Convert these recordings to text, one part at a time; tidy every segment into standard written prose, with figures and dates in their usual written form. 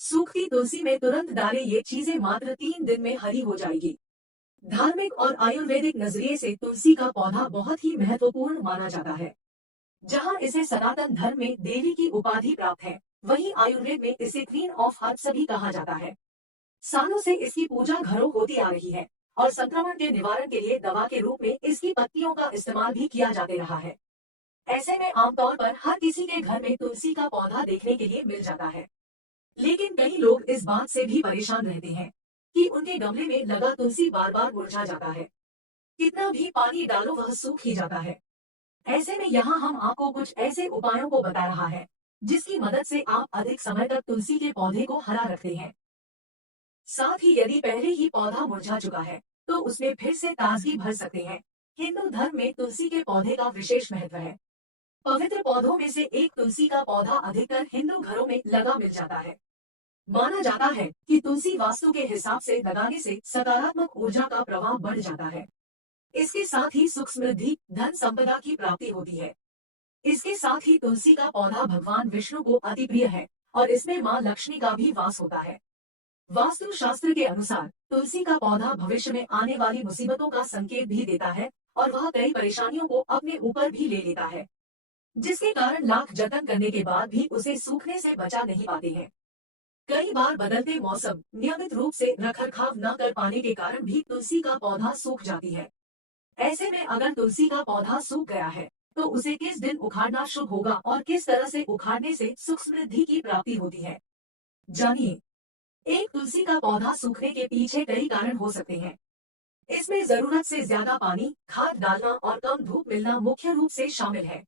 सूखती तुलसी में तुरंत डालें, ये चीजें मात्र 3 दिन में हरी हो जाएगी। धार्मिक और आयुर्वेदिक नजरिए से तुलसी का पौधा बहुत ही महत्वपूर्ण माना जाता है। जहाँ इसे सनातन धर्म में देवी की उपाधि प्राप्त है, वहीं आयुर्वेद में इसे क्वीन ऑफ हर्ब्स भी कहा जाता है। सालों से इसकी पूजा घरों होती आ रही है और संक्रमण के निवारण के लिए दवा के रूप में इसकी पत्तियों का इस्तेमाल भी किया जाते रहा है। ऐसे में आमतौर पर हर किसी के घर में तुलसी का पौधा देखने के लिए मिल जाता है। लेकिन कई लोग इस बात से भी परेशान रहते हैं कि उनके गमले में लगा तुलसी बार बार मुरझा जाता है। कितना भी पानी डालो वह सूख ही जाता है। ऐसे में यहाँ हम आपको कुछ ऐसे उपायों को बता रहा है जिसकी मदद से आप अधिक समय तक तुलसी के पौधे को हरा रखते हैं। साथ ही यदि पहले ही पौधा मुरझा चुका है तो उसमें फिर से ताजगी भर सकते हैं। हिंदू धर्म में तुलसी के पौधे का विशेष महत्व है। पवित्र पौधों में से एक तुलसी का पौधा अधिकतर हिंदू घरों में लगा मिल जाता है। माना जाता है कि तुलसी वास्तु के हिसाब से लगाने से सकारात्मक ऊर्जा का प्रवाह बढ़ जाता है। इसके साथ ही सुख समृद्धि धन संपदा की प्राप्ति होती है। इसके साथ ही तुलसी का पौधा भगवान विष्णु को अति प्रिय है और इसमें मां लक्ष्मी का भी वास होता है। वास्तु शास्त्र के अनुसार तुलसी का पौधा भविष्य में आने वाली मुसीबतों का संकेत भी देता है और वह कई परेशानियों को अपने ऊपर भी ले लेता है, जिसके कारण लाख जतन करने के बाद भी उसे सूखने से बचा नहीं पाते हैं। कई बार बदलते मौसम, नियमित रूप से रखरखाव न कर पाने के कारण भी तुलसी का पौधा सूख जाती है। ऐसे में अगर तुलसी का पौधा सूख गया है तो उसे किस दिन उखाड़ना शुभ होगा और किस तरह से उखाड़ने से सुख समृद्धि की प्राप्ति होती है, जानिए। एक तुलसी का पौधा सूखने के पीछे कई कारण हो सकते हैं। इसमें जरूरत से ज्यादा पानी, खाद डालना और कम धूप मिलना मुख्य रूप से शामिल है।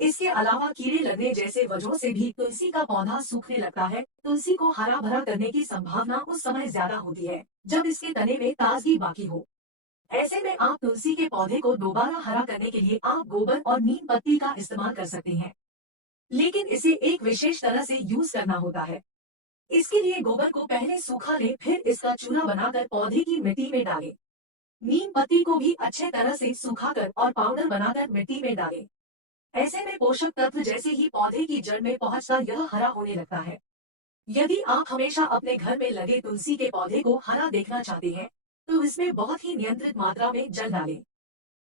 इसके अलावा कीड़े लगने जैसे वजहों से भी तुलसी का पौधा सूखने लगता है। तुलसी को हरा भरा करने की संभावना उस समय ज्यादा होती है जब इसके तने में ताजगी बाकी हो। ऐसे में आप तुलसी के पौधे को दोबारा हरा करने के लिए आप गोबर और नीम पत्ती का इस्तेमाल कर सकते हैं, लेकिन इसे एक विशेष तरह से यूज करना होता है। इसके लिए गोबर को पहले सूखा लें, फिर इसका चूरा बनाकर पौधे की मिट्टी में डालें। नीम पत्ती को भी अच्छे तरह से सुखाकर और पाउडर बनाकर मिट्टी में डालें। ऐसे में पोषक तत्व जैसे ही पौधे की जड़ में पहुंचता यह हरा होने लगता है। यदि आप हमेशा अपने घर में लगे तुलसी के पौधे को हरा देखना चाहते हैं तो इसमें बहुत ही नियंत्रित मात्रा में जल डालें।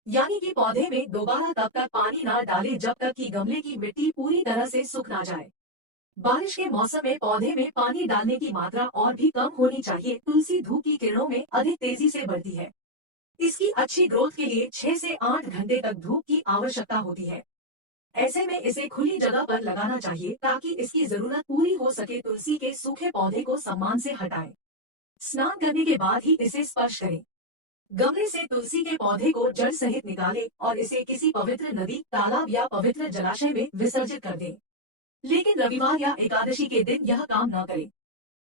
यानी कि पौधे में दोबारा तब तक पानी ना डालें जब तक कि गमले की मिट्टी पूरी तरह से सूख ना जाए। बारिश के मौसम में पौधे में पानी डालने की मात्रा और भी कम होनी चाहिए। तुलसी धूप की किरणों में अधिक तेजी से बढ़ती है। इसकी अच्छी ग्रोथ के लिए 6 से 8 घंटे तक धूप की आवश्यकता होती है। ऐसे में इसे खुली जगह पर लगाना चाहिए ताकि इसकी जरूरत पूरी हो सके। तुलसी के सूखे पौधे को सम्मान से हटाएं। स्नान करने के बाद ही इसे स्पर्श करें। गमले से तुलसी के पौधे को जड़ सहित निकालें और इसे किसी पवित्र नदी, तालाब या पवित्र जलाशय में विसर्जित कर दें। लेकिन रविवार या एकादशी के दिन यह काम न करें।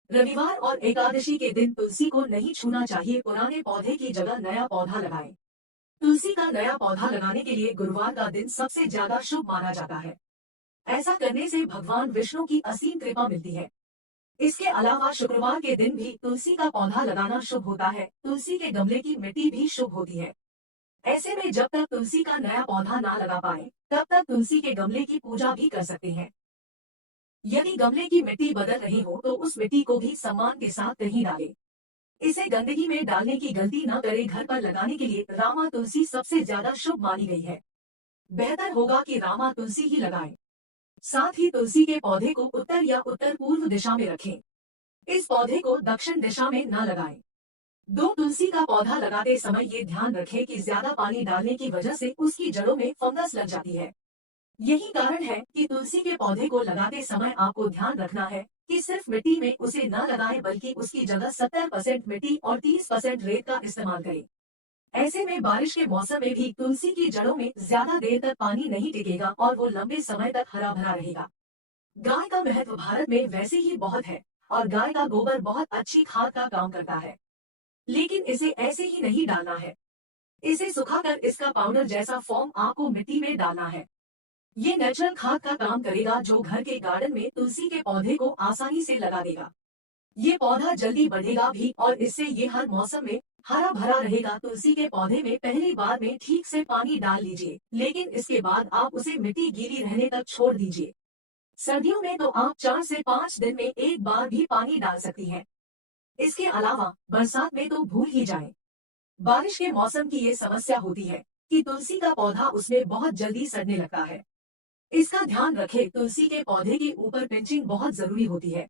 रविवार और एकादशी के दिन तुलसी को नहीं छूना चाहिए। पुराने पौधे की जगह नया पौधा लगाएं। तुलसी का नया पौधा लगाने के लिए गुरुवार का दिन सबसे ज्यादा शुभ माना जाता है। ऐसा करने से भगवान विष्णु की असीम कृपा मिलती है। इसके अलावा शुक्रवार के दिन भी तुलसी का पौधा लगाना शुभ होता है। तुलसी के गमले की मिट्टी भी शुभ होती है। ऐसे में जब तक तुलसी का नया पौधा ना लगा पाए तब तक तुलसी के गमले की पूजा भी कर सकते हैं। यदि गमले की मिट्टी बदल रही हो तो उस मिट्टी को भी सम्मान के साथ कहीं डालें। इसे गंदगी में डालने की गलती न करें। घर पर लगाने के लिए रामा तुलसी सबसे ज्यादा शुभ मानी गई है। बेहतर होगा कि रामा तुलसी ही लगाएं। साथ ही तुलसी के पौधे को उत्तर या उत्तर पूर्व दिशा में रखें। इस पौधे को दक्षिण दिशा में न लगाएं। दो तुलसी का पौधा लगाते समय ये ध्यान रखें कि ज्यादा पानी डालने की वजह से उसकी जड़ों में फंगस लग जाती है। यही कारण है कि तुलसी के पौधे को लगाते समय आपको ध्यान रखना है कि सिर्फ मिट्टी में उसे न लगाएं बल्कि उसकी जगह 70% मिट्टी और 30% रेत का इस्तेमाल करें। ऐसे में बारिश के मौसम में भी तुलसी की जड़ों में ज्यादा देर तक पानी नहीं टिकेगा और वो लंबे समय तक हरा भरा रहेगा। गाय का महत्व भारत में वैसे ही बहुत है और गाय का गोबर बहुत अच्छी खाद का काम करता है, लेकिन इसे ऐसे ही नहीं डालना है। इसे सुखाकर इसका पाउडर जैसा फॉर्म आपको मिट्टी में डालना है। ये नेचुरल खाद का काम करेगा जो घर के गार्डन में तुलसी के पौधे को आसानी से लगा देगा। ये पौधा जल्दी बढ़ेगा भी और इससे ये हर मौसम में हरा भरा रहेगा। तुलसी के पौधे में पहली बार में ठीक से पानी डाल लीजिए, लेकिन इसके बाद आप उसे मिट्टी गीली रहने तक छोड़ दीजिए। सर्दियों में तो आप 4 से 5 दिन में एक बार भी पानी डाल सकती हैं। इसके अलावा बरसात में तो भूल ही जाएं। बारिश के मौसम की ये समस्या होती है कि तुलसी का पौधा उसमें बहुत जल्दी सड़ने लगता है। इसका ध्यान रखें, तुलसी के पौधे के ऊपर पिंचिंग बहुत जरूरी होती है।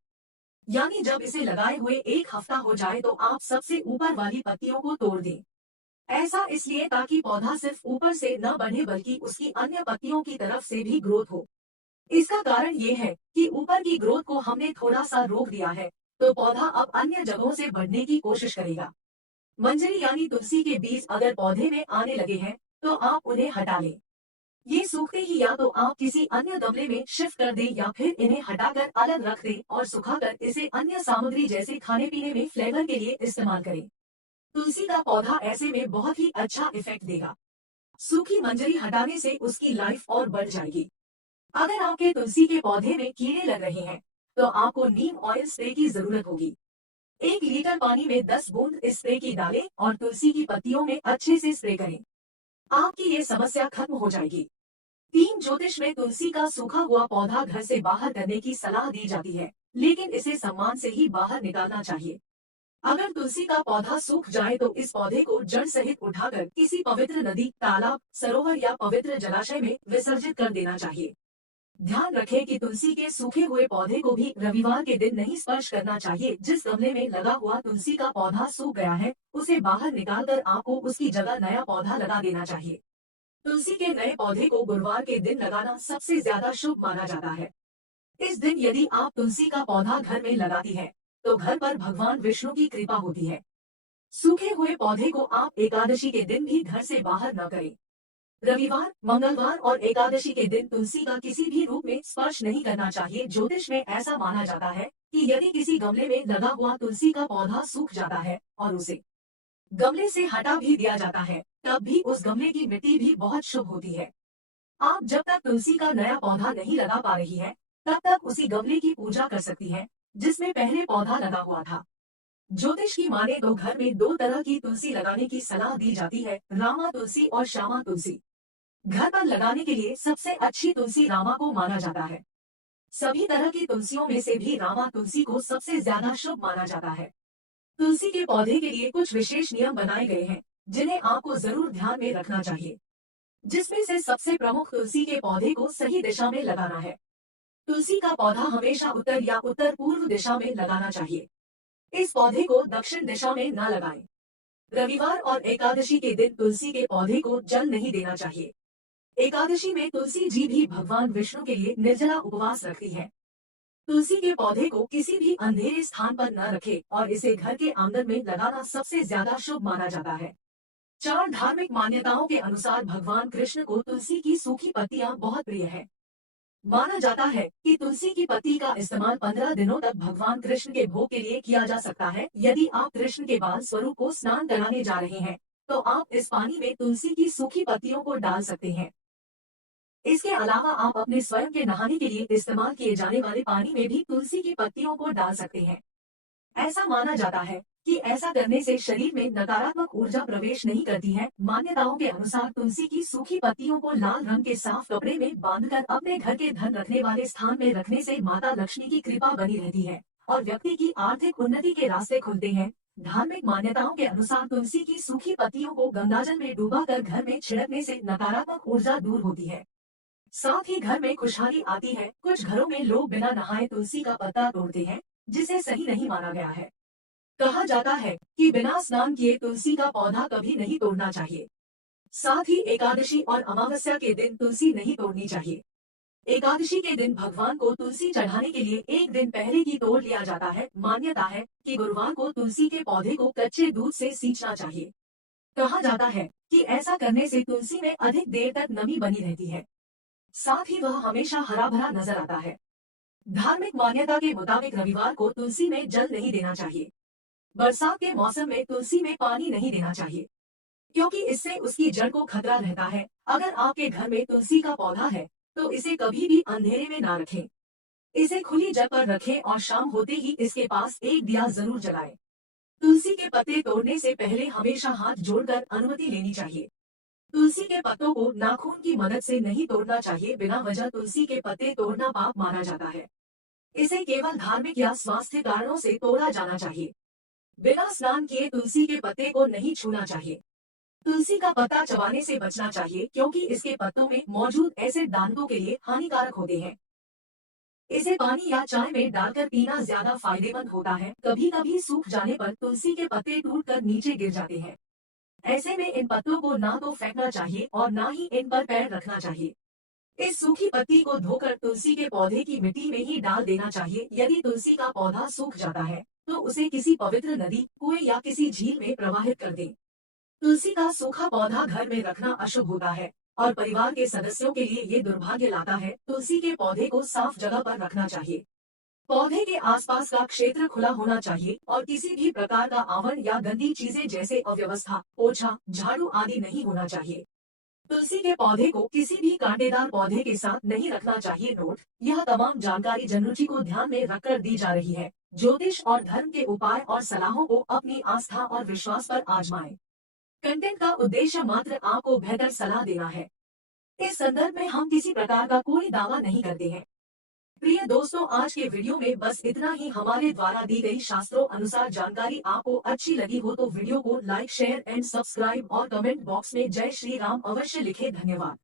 यानी जब इसे लगाए हुए 1 हफ्ता हो जाए तो आप सबसे ऊपर वाली पत्तियों को तोड़ दें। ऐसा इसलिए ताकि पौधा सिर्फ ऊपर से न बढ़े बल्कि उसकी अन्य पत्तियों की तरफ से भी ग्रोथ हो। इसका कारण ये है कि ऊपर की ग्रोथ को हमने थोड़ा सा रोक दिया है, तो पौधा अब अन्य जगहों से बढ़ने की कोशिश करेगा। मंजरी यानी तुलसी के बीज अगर पौधे में आने लगे हैं, तो आप उन्हें हटा लें। ये सूखते ही या तो आप किसी अन्य गमले में शिफ्ट कर दें या फिर इन्हें हटाकर अलग रख दें और सुखाकर इसे अन्य सामग्री जैसे खाने पीने में फ्लेवर के लिए इस्तेमाल करें। तुलसी का पौधा ऐसे में बहुत ही अच्छा इफेक्ट देगा। सूखी मंजरी हटाने से उसकी लाइफ और बढ़ जाएगी। अगर आपके तुलसी के पौधे में कीड़े लग रहे हैं, तो आपको नीम ऑयल स्प्रे की जरूरत होगी। 1 लीटर पानी में 10 बूंद इस स्प्रे की डालें और तुलसी की पत्तियों में अच्छे से स्प्रे करें। आपकी ये समस्या खत्म हो जाएगी। 3 ज्योतिष में तुलसी का सूखा हुआ पौधा घर से बाहर करने की सलाह दी जाती है, लेकिन इसे सम्मान से ही बाहर निकालना चाहिए। अगर तुलसी का पौधा सूख जाए तो इस पौधे को जड़ सहित उठाकर किसी पवित्र नदी, तालाब, सरोवर या पवित्र जलाशय में विसर्जित कर देना चाहिए। ध्यान रखें कि तुलसी के सूखे हुए पौधे को भी रविवार के दिन नहीं स्पर्श करना चाहिए। जिस गमले में लगा हुआ तुलसी का पौधा सूख गया है, उसे बाहर निकालकर आपको उसकी जगह नया पौधा लगा देना चाहिए। तुलसी के नए पौधे को गुरुवार के दिन लगाना सबसे ज्यादा शुभ माना जाता है। इस दिन यदि आप तुलसी का पौधा घर में लगाती है, तो घर पर भगवान विष्णु की कृपा होती है। सूखे हुए पौधे को आप एकादशी के दिन भी घर से बाहर न करें। रविवार, मंगलवार और एकादशी के दिन तुलसी का किसी भी रूप में स्पर्श नहीं करना चाहिए। ज्योतिष में ऐसा माना जाता है कि यदि किसी गमले में लगा हुआ तुलसी का पौधा सूख जाता है और उसे गमले से हटा भी दिया जाता है, तब भी उस गमले की मिट्टी भी बहुत शुभ होती है। आप जब तक तुलसी का नया पौधा नहीं लगा पा रही है, तब तक उसी गमले की पूजा कर सकती है जिसमें पहले पौधा लगा हुआ था। ज्योतिष की माने तो घर में 2 तरह की तुलसी लगाने की सलाह दी जाती है, रामा तुलसी और श्यामा तुलसी। घर पर लगाने के लिए सबसे अच्छी तुलसी रामा को माना जाता है। सभी तरह की तुलसियों में से भी रामा तुलसी को सबसे ज्यादा शुभ माना जाता है। तुलसी के पौधे के लिए कुछ विशेष नियम बनाए गए हैं, जिन्हें आपको जरूर ध्यान में रखना चाहिए। जिसमें से सबसे प्रमुख तुलसी के पौधे को सही दिशा में लगाना है। तुलसी का पौधा हमेशा उत्तर या उत्तर पूर्व दिशा में लगाना चाहिए। इस पौधे को दक्षिण दिशा में न लगाएं। रविवार और एकादशी के दिन तुलसी के पौधे को जल नहीं देना चाहिए। एकादशी में तुलसी जी भी भगवान विष्णु के लिए निर्जला उपवास रखती है। तुलसी के पौधे को किसी भी अंधेरे स्थान पर न रखें और इसे घर के आंगन में लगाना सबसे ज्यादा शुभ माना जाता है। 4 धार्मिक मान्यताओं के अनुसार भगवान कृष्ण को तुलसी की सूखी पत्तियां बहुत प्रिय है। माना जाता है कि तुलसी की पत्ती का इस्तेमाल 15 दिनों तक भगवान कृष्ण के भोग के लिए किया जा सकता है। यदि आप कृष्ण के बाल स्वरूप को स्नान कराने जा रहे हैं, तो आप इस पानी में तुलसी की सूखी पत्तियों को डाल सकते हैं। इसके अलावा आप अपने स्वयं के नहाने के लिए इस्तेमाल किए जाने वाले पानी में भी तुलसी की पत्तियों को डाल सकते हैं। ऐसा माना जाता है कि ऐसा करने से शरीर में नकारात्मक ऊर्जा प्रवेश नहीं करती है। मान्यताओं के अनुसार तुलसी की सूखी पत्तियों को लाल रंग के साफ कपड़े में बांधकर अपने घर के धन रखने वाले स्थान में रखने से माता लक्ष्मी की कृपा बनी रहती है और व्यक्ति की आर्थिक उन्नति के रास्ते खुलते हैं। धार्मिक मान्यताओं के अनुसार तुलसी की सूखी पत्तियों को गंगाजल में डूबाकर घर में छिड़कने से नकारात्मक ऊर्जा दूर होती है। साथ ही घर में खुशहाली आती है। कुछ घरों में लोग बिना नहाए तुलसी का पत्ता तोड़ते हैं, जिसे सही नहीं माना गया है। कहा जाता है कि बिना स्नान किए तुलसी का पौधा कभी नहीं तोड़ना चाहिए। साथ ही एकादशी और अमावस्या के दिन तुलसी नहीं तोड़नी चाहिए। एकादशी के दिन भगवान को तुलसी चढ़ाने के लिए 1 दिन पहले ही तोड़ लिया जाता है। मान्यता है कि गुरुवार को तुलसी के पौधे को कच्चे दूध से सींचना चाहिए। कहा जाता है कि ऐसा करने से तुलसी में अधिक देर तक नमी बनी रहती है। साथ ही वह हमेशा हरा भरा नजर आता है। धार्मिक मान्यता के मुताबिक रविवार को तुलसी में जल नहीं देना चाहिए। बरसात के मौसम में तुलसी में पानी नहीं देना चाहिए, क्योंकि इससे उसकी जड़ को खतरा रहता है। अगर आपके घर में तुलसी का पौधा है, तो इसे कभी भी अंधेरे में ना रखें। इसे खुली जगह पर रखें और शाम होते ही इसके पास एक दिया जरूर जलाएं। तुलसी के पत्ते तोड़ने से पहले हमेशा हाथ जोड़कर अनुमति लेनी चाहिए। तुलसी के पत्तों को नाखून की मदद से नहीं तोड़ना चाहिए। बिना वजह तुलसी के पत्ते तोड़ना पाप माना जाता है। इसे केवल धार्मिक या स्वास्थ्य कारणों से तोड़ा जाना चाहिए। बिना स्नान किए तुलसी के पत्ते को नहीं छूना चाहिए। तुलसी का पत्ता चबाने से बचना चाहिए क्योंकि इसके पत्तों में मौजूद एसिड दांतों के लिए हानिकारक होते हैं। इसे पानी या चाय में डालकर पीना ज्यादा फायदेमंद होता है। कभी कभी सूख जाने पर तुलसी के पत्ते टूटकर नीचे गिर जाते हैं। ऐसे में इन पत्तों को ना तो फेंकना चाहिए और ना ही इन पर पैर रखना चाहिए। इस सूखी पत्ती को धोकर तुलसी के पौधे की मिट्टी में ही डाल देना चाहिए। यदि तुलसी का पौधा सूख जाता है तो उसे किसी पवित्र नदी, कुएं या किसी झील में प्रवाहित कर दें। तुलसी का सूखा पौधा घर में रखना अशुभ होता है और परिवार के सदस्यों के लिए ये दुर्भाग्य लाता है। तुलसी के पौधे को साफ जगह पर रखना चाहिए। पौधे के आसपास का क्षेत्र खुला होना चाहिए और किसी भी प्रकार का आवरण या गंदी चीजें जैसे अव्यवस्था, पोछा, झाड़ू आदि नहीं होना चाहिए। तुलसी के पौधे को किसी भी कांटेदार पौधे के साथ नहीं रखना चाहिए। नोट: यह तमाम जानकारी जनरुचि को ध्यान में रखकर दी जा रही है। ज्योतिष और धर्म के उपाय और सलाहों को अपनी आस्था और विश्वास पर आजमाएं। कंटेंट का उद्देश्य मात्र आपको बेहतर सलाह देना है। इस संदर्भ में हम किसी प्रकार का कोई दावा नहीं करते हैं। प्रिय दोस्तों, आज के वीडियो में बस इतना ही। हमारे द्वारा दी गई शास्त्रों अनुसार जानकारी आपको अच्छी लगी हो तो वीडियो को लाइक, शेयर एंड सब्सक्राइब और कमेंट बॉक्स में जय श्री राम अवश्य लिखें। धन्यवाद।